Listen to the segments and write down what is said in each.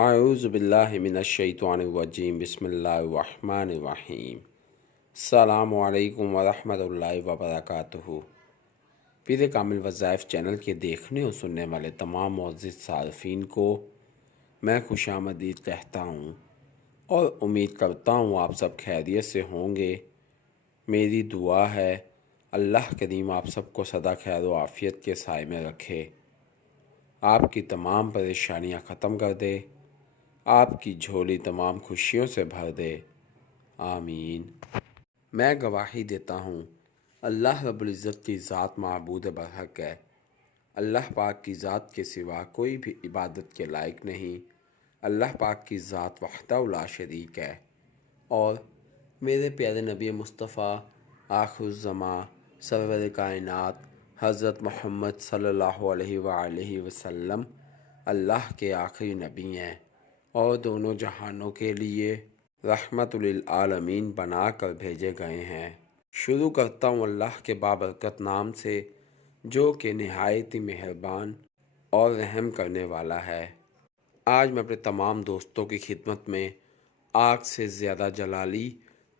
اعوذ باللہ من الشیطان الرجیم بسم اللہ الرحمن الرحیم۔ السلام علیکم ورحمۃ اللہ وبرکاتہ۔ پیر کامل وظائف چینل کے دیکھنے اور سننے والے تمام معزز صارفین کو میں خوش آمدید کہتا ہوں اور امید کرتا ہوں آپ سب خیریت سے ہوں گے۔ میری دعا ہے اللہ کریم آپ سب کو سدا خیر و عافیت کے سائے میں رکھے، آپ کی تمام پریشانیاں ختم کر دے، آپ کی جھولی تمام خوشیوں سے بھر دے، آمین۔ میں گواہی دیتا ہوں اللہ رب العزت کی ذات معبود برحق ہے، اللہ پاک کی ذات کے سوا کوئی بھی عبادت کے لائق نہیں، اللہ پاک کی ذات وحدہ لا شریک ہے، اور میرے پیارے نبی مصطفیٰ آخر الزماں سرور کائنات حضرت محمد صلی اللہ علیہ وآلہ وسلم اللہ کے آخری نبی ہیں اور دونوں جہانوں کے لیے رحمت للعالمین بنا کر بھیجے گئے ہیں۔ شروع کرتا ہوں اللہ کے بابرکت نام سے جو کہ نہایت ہی مہربان اور رحم کرنے والا ہے۔ آج میں اپنے تمام دوستوں کی خدمت میں آگ سے زیادہ جلالی،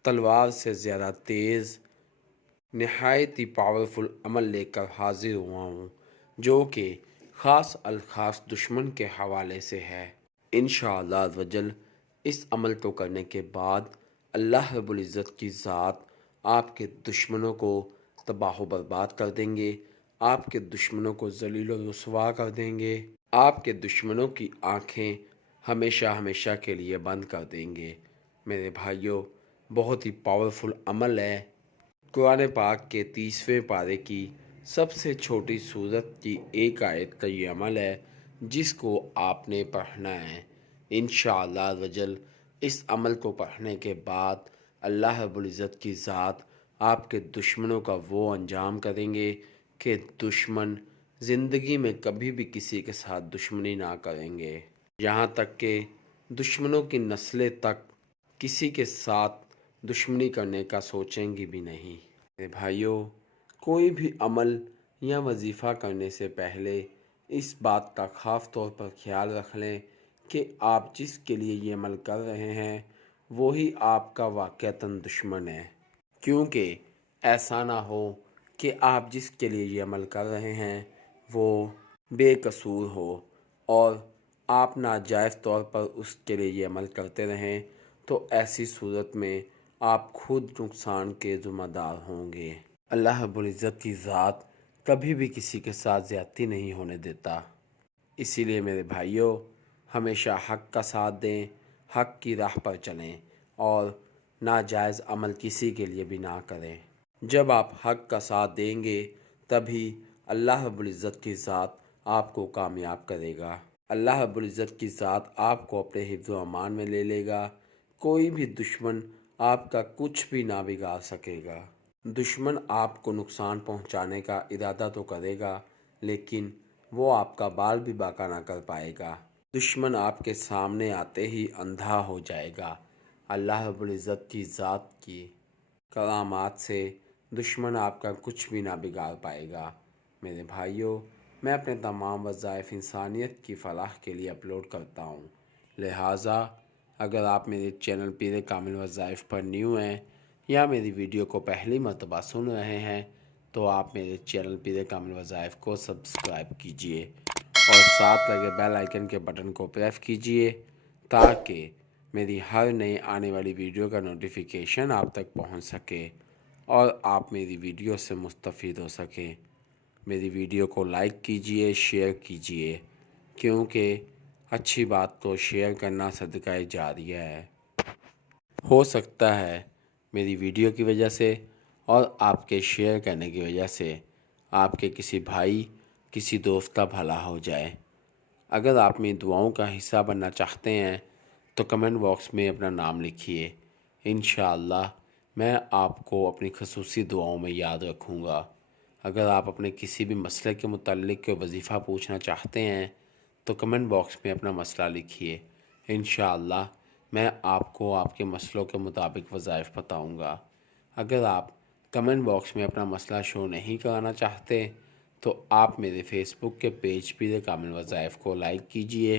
تلوار سے زیادہ تیز، نہایت ہی پاورفل عمل لے کر حاضر ہوا ہوں جو کہ خاص الخاص دشمن کے حوالے سے ہے۔ انشاءاللہ عزوجل اس عمل کو کرنے کے بعد اللہ رب العزت کی ذات آپ کے دشمنوں کو تباہ و برباد کر دیں گے، آپ کے دشمنوں کو ذلیل و رسوا کر دیں گے، آپ کے دشمنوں کی آنکھیں ہمیشہ ہمیشہ کے لیے بند کر دیں گے۔ میرے بھائیوں، بہت ہی پاورفل عمل ہے۔ قرآن پاک کے 30ویں پارے کی سب سے چھوٹی سورت کی ایک آیت کا یہ عمل ہے جس کو آپ نے پڑھنا ہے۔ انشاءاللہ عزوجل اس عمل کو پڑھنے کے بعد اللہ رب العزت کی ذات آپ کے دشمنوں کا وہ انجام کریں گے کہ دشمن زندگی میں کبھی بھی کسی کے ساتھ دشمنی نہ کریں گے، یہاں تک کہ دشمنوں کی نسلیں تک کسی کے ساتھ دشمنی کرنے کا سوچیں گی بھی نہیں۔ میرے بھائیوں، کوئی بھی عمل یا وظیفہ کرنے سے پہلے اس بات کا خاص طور پر خیال رکھ لیں کہ آپ جس کے لیے یہ عمل کر رہے ہیں وہی آپ کا واقعتاً دشمن ہے، کیونکہ ایسا نہ ہو کہ آپ جس کے لیے یہ عمل کر رہے ہیں وہ بے قصور ہو اور آپ ناجائز طور پر اس کے لیے یہ عمل کرتے رہیں، تو ایسی صورت میں آپ خود نقصان کے ذمہ دار ہوں گے۔ اللہ رب العزت کی ذات کبھی بھی کسی کے ساتھ زیادتی نہیں ہونے دیتا، اسی لیے میرے بھائیوں ہمیشہ حق کا ساتھ دیں، حق کی راہ پر چلیں اور ناجائز عمل کسی کے لیے بھی نہ کریں۔ جب آپ حق کا ساتھ دیں گے تبھی اللہ رب العزت کی ذات آپ کو کامیاب کرے گا، اللہ رب العزت کی ذات آپ کو اپنے حفظ و امان میں لے لے گا، کوئی بھی دشمن آپ کا کچھ بھی نہ بگاڑ سکے گا۔ دشمن آپ کو نقصان پہنچانے کا ارادہ تو کرے گا لیکن وہ آپ کا بال بھی باقا نہ کر پائے گا، دشمن آپ کے سامنے آتے ہی اندھا ہو جائے گا۔ اللہ رب العزت کی ذات کی کرامات سے دشمن آپ کا کچھ بھی نہ بگاڑ پائے گا۔ میرے بھائیوں، میں اپنے تمام وظائف انسانیت کی فلاح کے لیے اپلوڈ کرتا ہوں، لہٰذا اگر آپ میرے چینل پیر کامل وظائف پر نیو ہیں یا میری ویڈیو کو پہلی مرتبہ سن رہے ہیں تو آپ میرے چینل پیر کامل وظائف کو سبسکرائب کیجئے اور ساتھ لگے بیل آئیکن کے بٹن کو پریس کیجئے تاکہ میری ہر نئی آنے والی ویڈیو کا نوٹیفیکیشن آپ تک پہنچ سکے اور آپ میری ویڈیو سے مستفید ہو سکیں۔ میری ویڈیو کو لائک کیجئے، شیئر کیجئے، کیونکہ اچھی بات کو شیئر کرنا صدقہ جاریہ ہے۔ ہو سکتا ہے میری ویڈیو کی وجہ سے اور آپ کے شیئر کرنے کی وجہ سے آپ کے کسی بھائی، کسی دوست کا بھلا ہو جائے۔ اگر آپ میری دعاؤں کا حصہ بننا چاہتے ہیں تو کمنٹ باکس میں اپنا نام لکھیے، انشاءاللہ میں آپ کو اپنی خصوصی دعاؤں میں یاد رکھوں گا۔ اگر آپ اپنے کسی بھی مسئلے کے متعلق کوئی وظیفہ پوچھنا چاہتے ہیں تو کمنٹ باکس میں اپنا مسئلہ لکھیے، انشاءاللہ میں آپ کو آپ کے مسئلوں کے مطابق وظائف بتاؤں گا۔ اگر آپ کمنٹ باکس میں اپنا مسئلہ شو نہیں کرانا چاہتے تو آپ میرے فیس بک کے پیج پیر کامل وظائف کو لائک کیجئے